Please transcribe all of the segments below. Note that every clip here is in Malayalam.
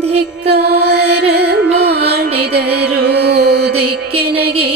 धिक्कार माणिदरू दिख्के नगी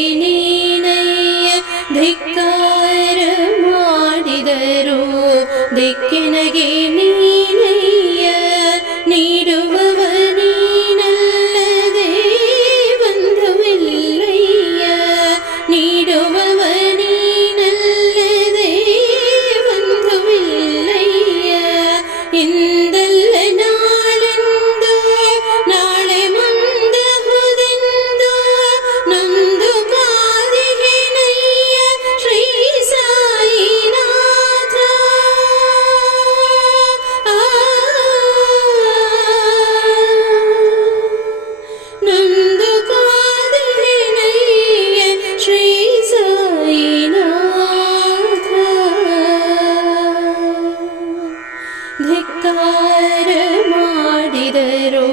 ಧಿಕ್ಕಾರ ಮಾಡಿದರು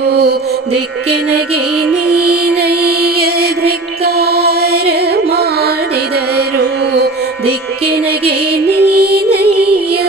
ದಿಕ್ಕಿನಗೆ ನೀನೆಯ ಧಿಕ್ಕಾರ ಮಾಡಿದರು ದಿಕ್ಕಿನಗೆ ನೀನೆಯ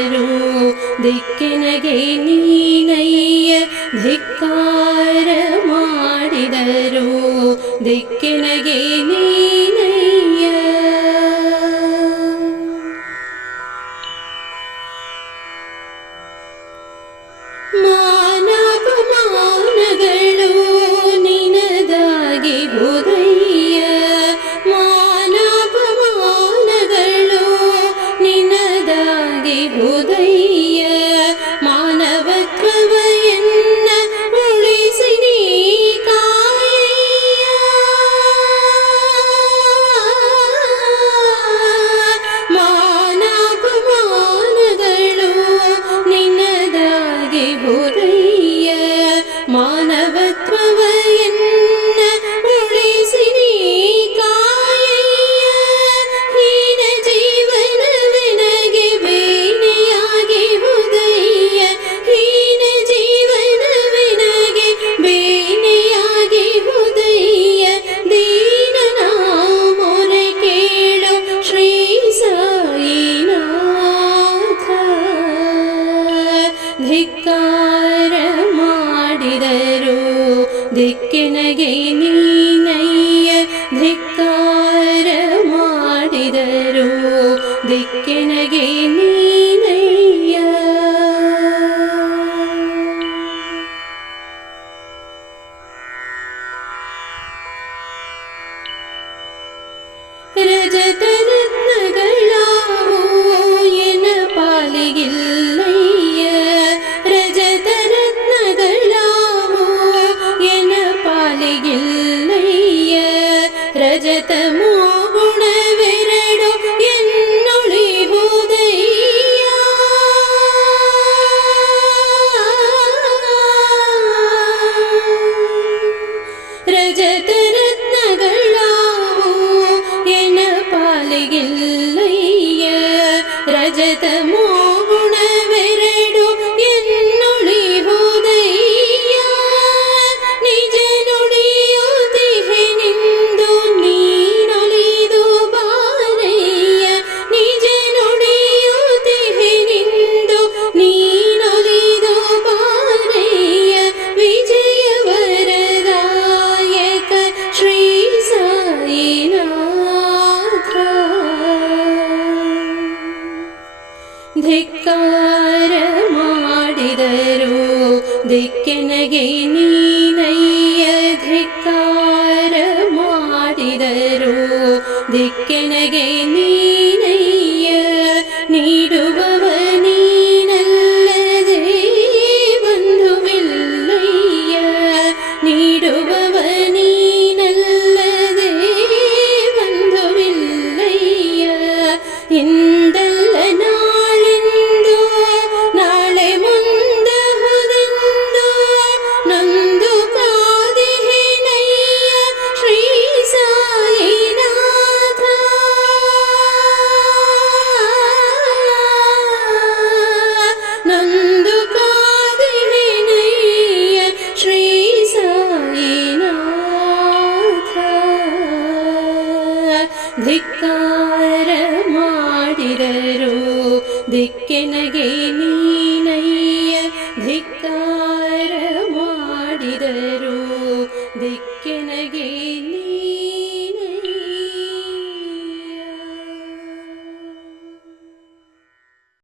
खणे नार माडे ಮೆರಿಗೆ ನೀ చేతము ദിക്കനകൈ നീനയ്യധിക്കാരമാരിതരോ ദിക്കനകൈ നീനയ്യ നീടുവവ നീനല്ല ദേവന്ധുവില്ലയ്യ നീടുവവ നീനല്ല ദേവന്ധുവില്ലയ്യ ഇന്ന ಧಿಕ್ಕಾರ ಮಾಡಿದರು ದಿಕ್ಕಿನಗೆ ನೀನಯ್ಯ ಧಿಕ್ಕಾರ ಮಾಡಿದರು